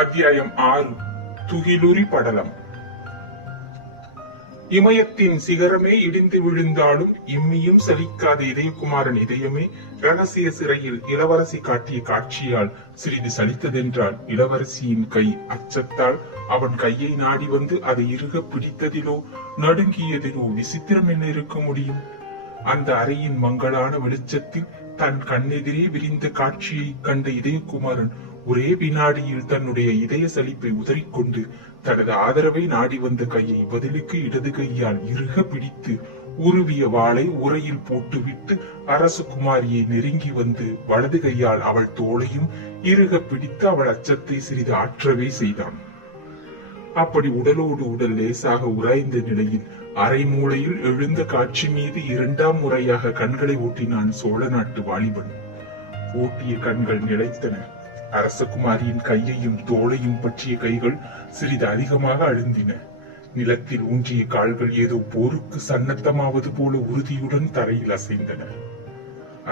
அத்தியாயம் 6. துகிலுரி படலம். இமயத்தின் சிகரமே இடிந்து விழுந்தாலும் இம்மியும் சலிக்காத இதயகுமாரன் இதயமே ரகசிய சிறையில் இளவரசி காட்டிய காட்சியால் சிறிது சலித்ததென்றால் இளவரசியின் கை அச்சத்தால் அவன் கையை நாடி வந்து அதை இறுக பிடித்ததிலோ நடுங்கியதிலோ விசித்திரம் என்ன இருக்க முடியும்? அந்த அறையின் மங்களான வெளிச்சத்தில் தன் கண்ணெதிரே விரிந்த காட்சியை கண்ட இதயகுமாரன் ஒரே வினாடியில் தன்னுடைய இதய சலிப்பை உதறிக்கொண்டு தனது ஆதரவை நாடி வந்த கையை பதிலுக்கு இடது கையால் இறுக பிடித்து உருவிய வாளை உரையில் போட்டுவிட்டு அரசகுமாரியை நெருங்கி வந்து வலது கையால் அவள் தோளையும் இறுக பிடித்து அவள் அச்சத்தை சிறிது ஆற்றவே செய்தான். அப்படி உடலோடு உடல் லேசாக உராய்ந்த நிலையில் அரை மூலையில் எழுந்த காட்சி மீது இரண்டாம் முறையாக கண்களை ஓட்டினான் சோழ நாட்டு வாலிபன். ஓட்டிய கண்கள் நிலைத்தன. அரசகுமாரியின் கையையும் தோளையும் பற்றிய கைகள் சிறிது அதிகமாக அழுந்தின. நிலத்தில் ஊன்றிய கால்கள் ஏதோ போருக்கு சன்னத்தமாவது போல உறுதியுடன் தரையில் அசைந்தன.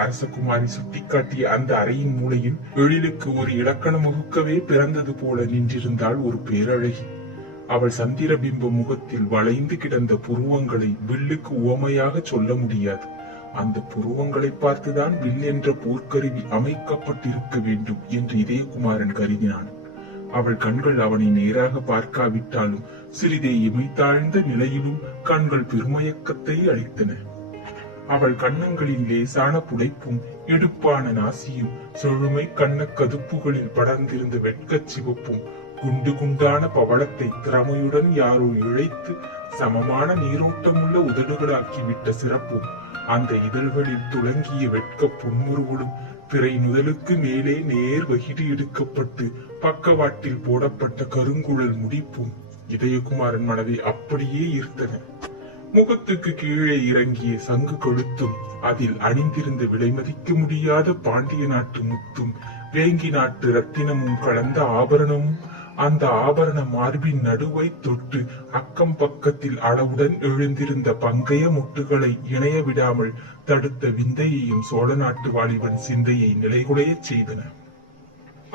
அரசகுமாரி சுட்டிக்காட்டிய அந்த அறையின் மூலையில் எழிலுக்கு ஒரு இலக்கணம் வகுக்கவே பிறந்தது போல நின்றிருந்தாள் ஒரு பேரழகி. அவள் சந்திர பிம்ப முகத்தில் வளைந்து கிடந்த புருவங்களை வில்லுக்கு உவமையாக சொல்ல முடியாது. அந்த புருவங்களை பார்த்துதான் வில் என்ற போர்க்கருவி அமைக்கப்பட்டிருக்க வேண்டும் என்று இதயகுமாரன் கருதினான். அவள் கண்கள் அவனை நேராக பார்க்காவிட்டாலும் சிறிதே இமைத்தாழ்ந்த நிலையிலும் கண்கள் பெருமயக்கத்தை அளித்தன. அவள் கன்னங்களில் லேசான புடைப்பும் எடுப்பான நாசியும் செழுமை கண்ண கதுப்புகளில் படர்ந்திருந்த வெட்கச் சிவப்பும் குண்டு குண்டான பவளத்தை திறமையுடன் யாரோ இழைத்து சமமான நீரோட்டமுள்ள உதடுகளாக்கிவிட்ட சிறப்பும் அந்த இதழ்களில் துளங்கிய வெட்க புன்முறுவலும் திரை முதலுக்கு மேலே நேர் வகிடு எடுக்கப்பட்டு பக்கவாட்டில் போடப்பட்ட கருங்குழல் முடிப்பும் இதயகுமாரன் மனதை அப்படியே ஈர்த்தன. முகத்துக்கு கீழே இறங்கிய சங்கு கழுத்தும் அதில் அணிந்திருந்த விலைமதிக்க முடியாத பாண்டிய நாட்டு முத்தும் வேங்கி நாட்டு ரத்தினமும் கலந்த ஆபரணமும் அந்த ஆபரண மார்பின் நடுவை தொட்டு அக்கம் பக்கத்தில் அளவுடன் எழுந்திருந்த பங்கைய முட்டுகளை இணைய விடாமல் தடுத்த விந்தையையும் சோழ நாட்டு வாலிபன் சிந்தையை நிலைகுலையச் செய்தன.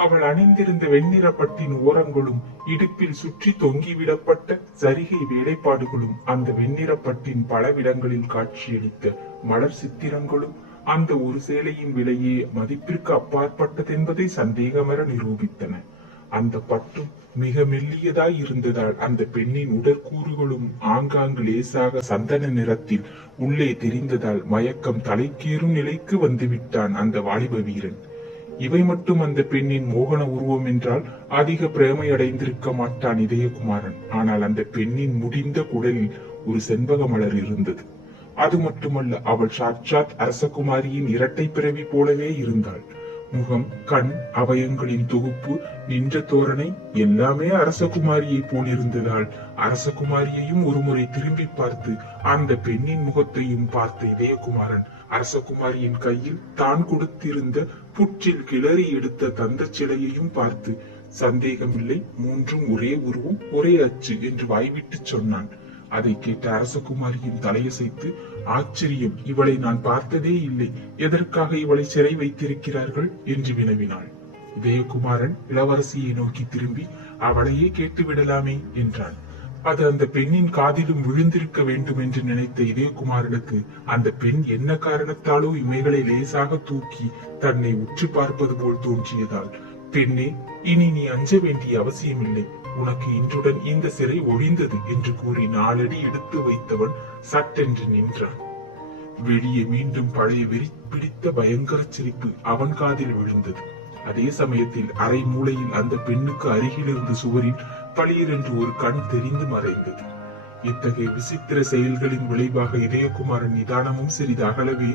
அவள் அணிந்திருந்த வெண்ணிற பட்டின் ஓரங்களும் இடுப்பில் சுற்றி தொங்கிவிடப்பட்ட சரிகை வேலைப்பாடுகளும் அந்த வெண்ணிற பட்டின் பலவிடங்களில் காட்சியளித்த மலர் சித்திரங்களும் அந்த ஒரு சேலையின் விலையே மதிப்பிற்கு அப்பாற்பட்டதென்பதை சந்தேகமர நிரூபித்தன. அந்த பட்டும் மிக மெல்லியதாய் இருந்ததால் அந்த பெண்ணின் உடற்கூறுகளும் ஆங்காங்கு லேசாக சந்தன நிறத்தில் உள்ளே தெரிந்ததால் மயக்கம் தலைக்கேறும் நிலைக்கு வந்துவிட்டான் அந்த வாலிப வீரன். இவை மட்டும் அந்த பெண்ணின் மோகன உருவம் என்றால் அதிக பிரேமை அடைந்திருக்க மாட்டான் இதயகுமாரன். ஆனால் அந்த பெண்ணின் முடிந்த குடலில் ஒரு செண்பக மலர் இருந்தது. அது மட்டுமல்ல, அவள் சாட்சாத் அரசகுமாரியின் இரட்டை பிறவி போலவே இருந்தாள். முகம், கண், அவயங்களின் தொகுப்பு, நின்ற தோரணை எல்லாமே அரசகுமாரியை போலிருந்ததால் அரசகுமாரியையும் ஒருமுறை திரும்பி பார்த்து அந்த பெண்ணின் முகத்தையும் பார்த்த இதயகுமாரன் அரசகுமாரியின் கையில் தான் கொடுத்திருந்த புற்றில் கிளறி எடுத்த தந்த சிலையையும் பார்த்து சந்தேகமில்லை, மூன்றும் ஒரே உருவம் ஒரே அச்சு என்று வாய்விட்டு சொன்னான். அதை கேட்ட அரசகுமாரியின் தலையசைத்து, ஆச்சரியம், இவளை நான் பார்த்ததே இல்லை, எதற்காக இவளை சிறை வைத்திருக்கிறார்கள் என்று வினவினாள். இதயகுமாரன் இளவரசியை நோக்கி திரும்பி, அவளையே கேட்டு விடலாமே என்றான். அது அந்த பெண்ணின் காதிலும் விழுந்திருக்க வேண்டும் என்று நினைத்த இதயகுமாரனுக்கு அந்த பெண் என்ன காரணத்தாலோ இமைகளை லேசாக தூக்கி தன்னை உற்று பார்ப்பது போல் தோன்றியதால், பெண்ணே, இனி நீ அஞ்ச வேண்டிய அவசியமில்லை, உனக்கு இன்றுடன் இந்த சிறை ஒழிந்தது என்று கூறி 4 அடி எடுத்து வைத்தவன் சட்டென்று நின்றான். வெளியே மீண்டும் பழைய வெறி பிடித்த பயங்கர சிரிப்பு அவன் காதில் விழுந்தது. அதே சமயத்தில் அரை மூலையில் அந்த பெண்ணுக்கு அருகில் இருந்த சுவரில் பளீர் என்று ஒரு கண் தெரிந்து மறைந்தது. இத்தகைய விசித்திர செயல்களின் விளைவாக இதயகுமாரன் நிதானமும் சிறிது அகலவே,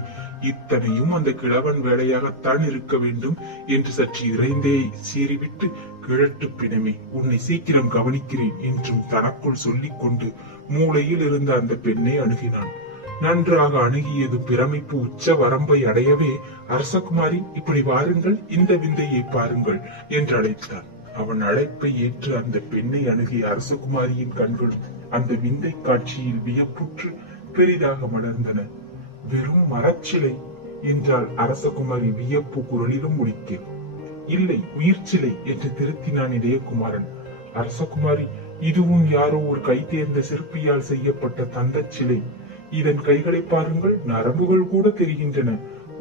இத்தனையும் அந்த கிழவன் வேலையாகத்தான் இருக்க வேண்டும் என்று சற்று இறைந்தே சீறிவிட்டு, கிழட்டு பிணமே, உன்னை சீக்கிரம் கவனிக்கிறேன் என்றும் தனக்குள் சொல்லிக் கொண்டு மூளையில் இருந்த அந்த பெண்ணை அணுகினான். நன்றாக அணுகியது பிரமிப்பு உச்ச வரம்பை அடையவே, அரசகுமாரி, இப்படி வாருங்கள், இந்த விந்தையை பாருங்கள் என்று அழைத்தான். அவன் அழைப்பை ஏற்று அந்த பெண்ணை அணுகிய அரசகுமாரியின் கண்கள் அந்த விந்தை காட்சியில் வியப்புற்று பெரிதாக மலர்ந்தன. வெறும் மரச்சிலை என்றால் அரசகுமாரி வியப்பு குரலிலும் முடிக்க, இல்லை, உயிர் சிலை என்று திருத்தினான் இதயகுமாரன். அரசகுமாரி, இதுவும் யாரோ ஒரு கை தேர்ந்த சிற்பியால் செய்யப்பட்ட தந்தச் சிலை. இதன் கைகளை பாருங்கள், நரம்புகள் கூட தெரிகின்றன.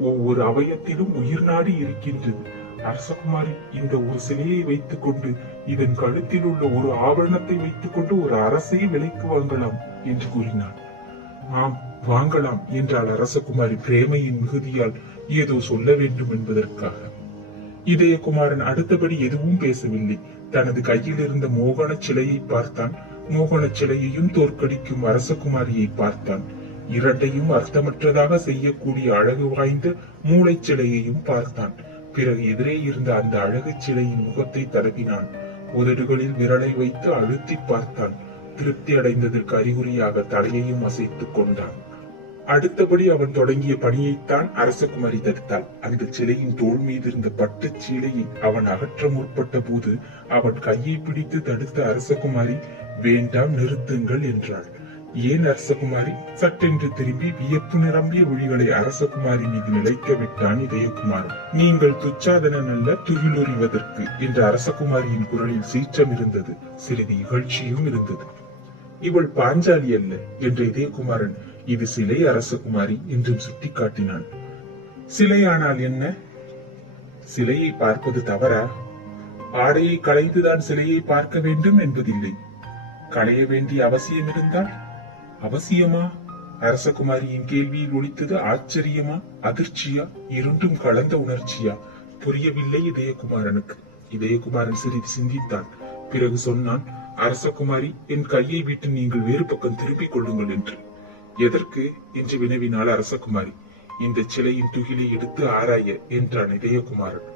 ஒவ்வொரு அவயத்திலும் உயிர் நாடி இருக்கின்றது. அரசகுமாரி, இந்த ஒரு சிலையை வைத்துக் கொண்டு, இதன் கழுத்தில் உள்ள ஒரு ஆபரணத்தை வைத்துக் கொண்டு ஒரு அரசையே விலைக்கு வாங்கலாம் என்று கூறினான். ஆம், வாங்கலாம் என்றாள் அரசகுமாரி பிரேமையின் மிகுதியால் ஏதோ சொல்ல வேண்டும் என்பதற்காக. இதயகுமாரன் அடுத்தபடி எதுவும் பேசவில்லை. தனது கையில் இருந்த மோகன சிலையை பார்த்தான். மோகன சிலையையும் தோற்கடிக்கும் அரசகுமாரியை பார்த்தான். இரண்டையும் அர்த்தமற்றதாக செய்யக்கூடிய அழகு வாய்ந்த மூளை சிலையையும் பார்த்தான். பிறகு எதிரே இருந்த அந்த அழகு சிலையின் முகத்தை தடவினான். உதடுகளில் விரலை வைத்து அழுத்தி பார்த்தான். திருப்தி அடைந்ததற்கு அறிகுறியாக தலையையும் அசைத்துக் கொண்டான். அடுத்தபடி அவன் தொடங்கிய பணியைத்தான் அரசகுமாரி தடுத்தாள். அந்த சிலையின் தோள் மீது இருந்த பட்டு சீலையை அவன் அகற்ற முற்பட்ட போது அவன் கையை பிடித்து தடுத்த அரசகுமாரி, வேண்டாம், நிறுத்துங்கள் என்றாள். ஏன் அரசகுமாரி? சட்டென்று திரும்பி வியப்பு நிரம்பிய விழிகளை அரசகுமாரி மீது நிலைக்க விட்டான் இதயகுமாரன். நீங்கள் துச்சாதனன் அல்ல, துகிலுரிவதற்கு என்ற அரசகுமாரியின் குரலில் சீற்றம் இருந்தது, சிறிது இகழ்ச்சியும் இருந்தது. இவள் பாஞ்சாலி அல்ல என்ற இதயகுமாரன் இது சிலை அரசகுமாரி என்றும் சுட்டிக்காட்டினான். சிலையானால் என்ன? சிலையை பார்ப்பது தவறா? ஆடையை களைந்துதான் சிலையை பார்க்க வேண்டும் என்பதில்லை. களைய வேண்டிய அவசியம் இருந்தால்? அவசியமா? அரசகுமாரியின் கேள்வியில் ஒலித்தது ஆச்சரியமா, அதிர்ச்சியா, இரண்டும் கலந்த உணர்ச்சியா? புரியவில்லை இதயகுமாரனுக்கு. இதயகுமாரன் சிறிது சிந்தித்தான். பிறகு சொன்னான், அரசகுமாரி, என் கையை விட்டு நீங்கள் வேறு பக்கம் திருப்பிக் கொள்ளுங்கள் என்று. எதற்கு என்று வினவினாள் அரசகுமாரி. இந்த சிலையின் துகிலை எடுத்து ஆராய என்றான் இதயகுமாரன்.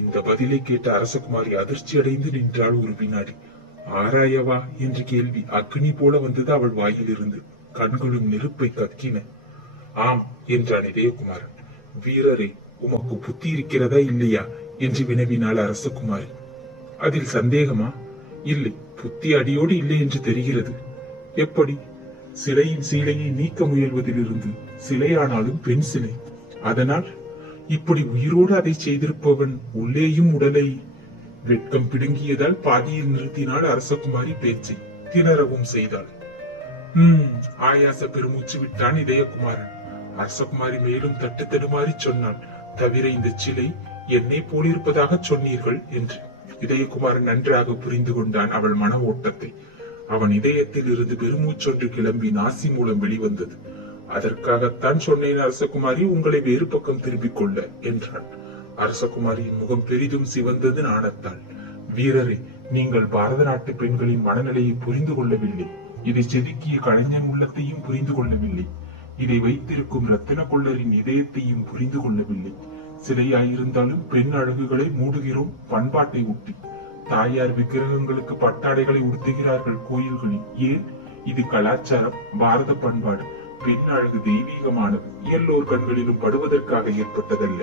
இந்த பதிலை கேட்ட அரசகுமாரி அதிர்ச்சி அடைந்து நின்றாள் ஒரு வினாடி. ஆராயவா என்று கேள்வி அக்னி போல வந்தது அவள் வாயிலிருந்து. கண்களும் நெருப்பை கக்கின. ஆம் என்றான் இதயகுமாரன். வீரரே, உமக்கு புத்தி இருக்கிறதா இல்லையா என்று வினவினாள் அரசகுமாரி. அதில் சந்தேகமா? இல்லை, புத்தி அடியோடு இல்லை என்று தெரிகிறது. எப்படி? சிலையின் சீலையை நீக்க முயல்வதிலிருந்து. சிலையானாலும் பெண் சிலை. அதனால் இப்படி உயிரோடு அதை செய்திருப்பவன் உள்ளேயும் உடலை வெட்கம் பிடுங்கியதால் பாதியில் நிறுத்தினாள் அரசகுமாரி பேச்சை. திணறவும் செய்தாள். ஆயாச பெருமூச்சு விட்டான் இதயகுமாரன். அரசகுமாரி மேலும் தட்டு தடுமாறி சொன்னாள், தவிர இந்த சிலை என்னை போலிருப்பதாக சொன்னீர்கள் என்று. இதயகுமாரன் நன்றாக புரிந்து கொண்டான் அவள் மன ஓட்டத்தை. அவன் இதயத்தில் இருந்து பெருமூச்சொன்று கிளம்பி நாசி மூலம் வெளிவந்தது. அதற்காகத்தான் சொன்னேன் அரசகுமாரி, உங்களை வேறு பக்கம் திரும்பிக் கொள்ள என்றான். அரசகுமாரியின் முகம் பெரிதும் சிவந்தது நாணத்தால். வீரரே, நீங்கள் பாரத நாட்டு பெண்களின் மனநிலையை புரிந்து கொள்ளவில்லை. இதை செதுக்கிய கலைஞன் உள்ளத்தையும் புரிந்து கொள்ளவில்லை. இதை வைத்திருக்கும் ரத்தின கொள்ளரின் இதயத்தையும் புரிந்து கொள்ளவில்லை. சிலையாயிருந்தாலும் பெண் அழகுகளை மூடுகிறோம் பண்பாட்டை ஒட்டி. தாயார் விக்கிரகங்களுக்கு பட்டாடைகளை உடுத்துகிறார்கள் கோயில்களில். ஏன்? இது கலாச்சாரம், பாரத பண்பாடு. பெண் அழகு தெய்வீகமானது, எல்லோர் கண்களிலும் படுவதற்காக ஏற்பட்டதல்ல.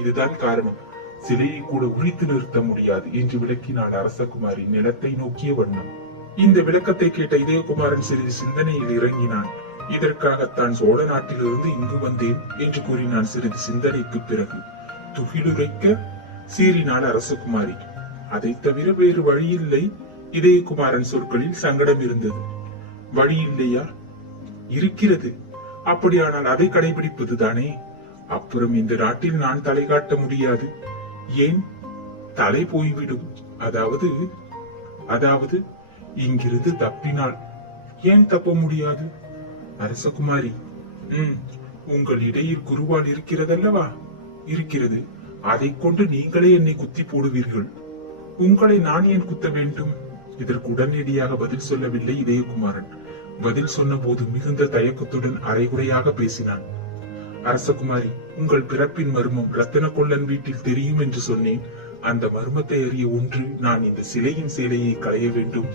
இதுதான் காரணம். சிலையை கூட உரித்து நிறுத்த முடியாது என்று விளக்கினாள் அரசகுமாரி நிலத்தை நோக்கிய வண்ணம். இந்த விளக்கத்தை கேட்ட இதயகுமாரன் சிறிது சிந்தனையில் இறங்கினான். இதற்காகத்தான் சோழ நாட்டிலிருந்து இங்கு வந்தேன் என்று கூறினான் சிறிது சிந்தனைக்கு பிறகு. துகிலுரைக்க சீறினாள் அரசகுமாரி. அதை தவிர வேறு வழியில்லை. இதயகுமாரன் சொற்களில் சங்கடம் இருந்தது. வழி இல்லையா? இருக்கிறது. அப்படியானால் அதை கடைபிடிப்பது தானே. அப்புறம் இந்த நாட்டில் நான் தலை காட்ட முடியாது. ஏன்? தலை போய்விடும். அதாவது அதாவது இங்கிருந்து தப்பினாள். ஏன் தப்ப முடியாது? அரசகுமாரி, உங்கள் இடையில் குருவால் இருக்கிறதல்லவா? இருக்கிறது. அதை கொண்டு நீங்களே என்னை குத்தி போடுவீர்கள். உங்களை நான் ஏன் குத்த வேண்டும்? இதற்கு உடனடியாக பதில் சொல்லவில்லை இதயகுமாரன். பதில் சொன்ன போது மிகுந்த தயக்கத்துடன் அரைகுறையாக பேசினான். அரசகுமாரி, உங்கள் பிறப்பின் மர்மம் ரத்தின கொள்ளன் வீட்டில் தெரியும் என்று சொன்னேன். அந்த மர்மத்தை அறிய ஒன்று நான் இந்த சிலையின் சேலையை களைய வேண்டும்,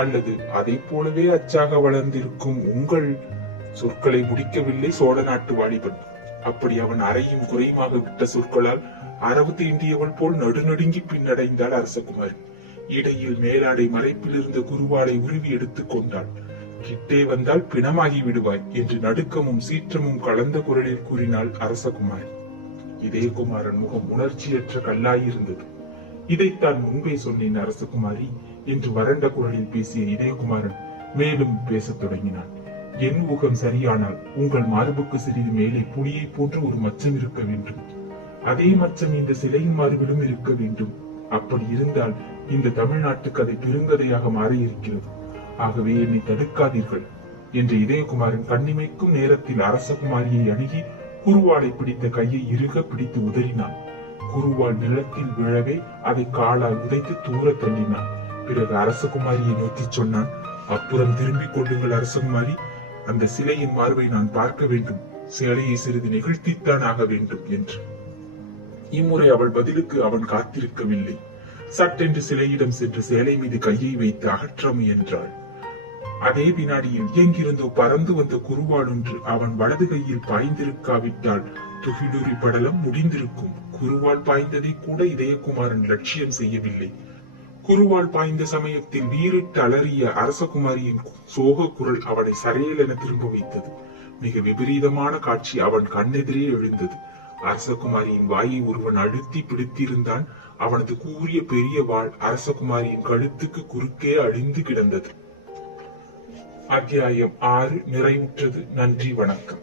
அல்லது அதை போலவே அச்சாக வளர்ந்திருக்கும் உங்கள் சொற்களை முடிக்கவில்லை சோழ நாட்டு வாலிபன். அப்படி அவன் அறையும் குறையுமாக விட்ட சொற்களால் அரவு தீண்டியவள் போல் நடுநடுங்கி பின்னடைந்தாள் அரசகுமாரி. இடையில் மேலாடை மறைப்பில் இருந்த குருவாளை உருவி எடுத்துக் கொண்டாள். கிட்டே வந்தால் பிணமாகி விடுவாய் என்று நடுக்கமும் சீற்றமும் கலந்த குரலில் கூறினாள் அரசகுமாரி. இதயகுமாரன் முகம் உணர்ச்சியற்ற கல்லாயிருந்தது. இதைத்தான் முன்பே சொன்னேன் அரசகுமாரி என்று வறண்ட குரலில் பேசிய இதயகுமாரன் மேலும் பேசத் தொடங்கினான். என் ஊகம் சரியானால் உங்கள் மார்புக்கு சிறிது மேலே புலியை போன்று ஒரு மச்சம் இருக்க வேண்டும். அதே மச்சம் இந்த சிலையின் மார்பிலும் இருக்க வேண்டும். அப்படி இருந்தால் இந்த தமிழ்நாட்டுக்கு அதை பெருங்கதையாக மாற இருக்கிறது. ஆகவே என்னை தடுக்காதீர்கள் என்று இதயகுமாரன் கண்ணிமைக்கும் நேரத்தில் அரசகுமாரியை அணுகி குருவாளை பிடித்த கையை இறுக பிடித்து உதறினான். குருவாள் நிலத்தில் விழவே அதை காலால் உதைத்து தூர தள்ளினான். பிறகு அரசகுமாரியை நோக்கி சொன்னான், அப்புறம் திரும்பிக் கொள்ளுங்கள் அரசகுமாரி, அந்த சிலையின் மார்பை நான் பார்க்க வேண்டும். சிலையை சிறிது நெகிழ்த்தித்தான் ஆக வேண்டும் என்று. இம்முறை அவள் பதிலுக்கு அவன் காத்திருக்கவில்லை. சட்டென்று சிலையிடம் சென்று சேலை மீது கையை வைத்து அகற்ற முயன்றாள். அதே வினாடியில் எங்கிருந்தோ பறந்து வந்த குருவாள் ஒன்று அவன் வலது கையில் பாய்ந்திருக்காவிட்டால் துகிலுரி படலம் முடிந்திருக்கும். குருவாள் பாய்ந்ததை கூட இதயகுமாரன் லட்சியம் செய்யவில்லை. குருவாள் பாய்ந்த சமயத்தில் வீறிட்டு அலறிய அரசகுமாரியின் சோக குரல் அவனை சரையல் என திரும்ப வைத்தது. மிக விபரீதமான காட்சி அவன் கண்ணெதிரே எழுந்தது. அரசகுமாரியின் வாயை ஒருவன் அழுத்தி பிடித்திருந்தான். அவனது கூரிய பெரிய வாள் அரசகுமாரியின் கழுத்துக்கு குறுக்கே அழிந்து கிடந்தது. அத்தியாயம் 6 நிறைவுற்றது. நன்றி, வணக்கம்.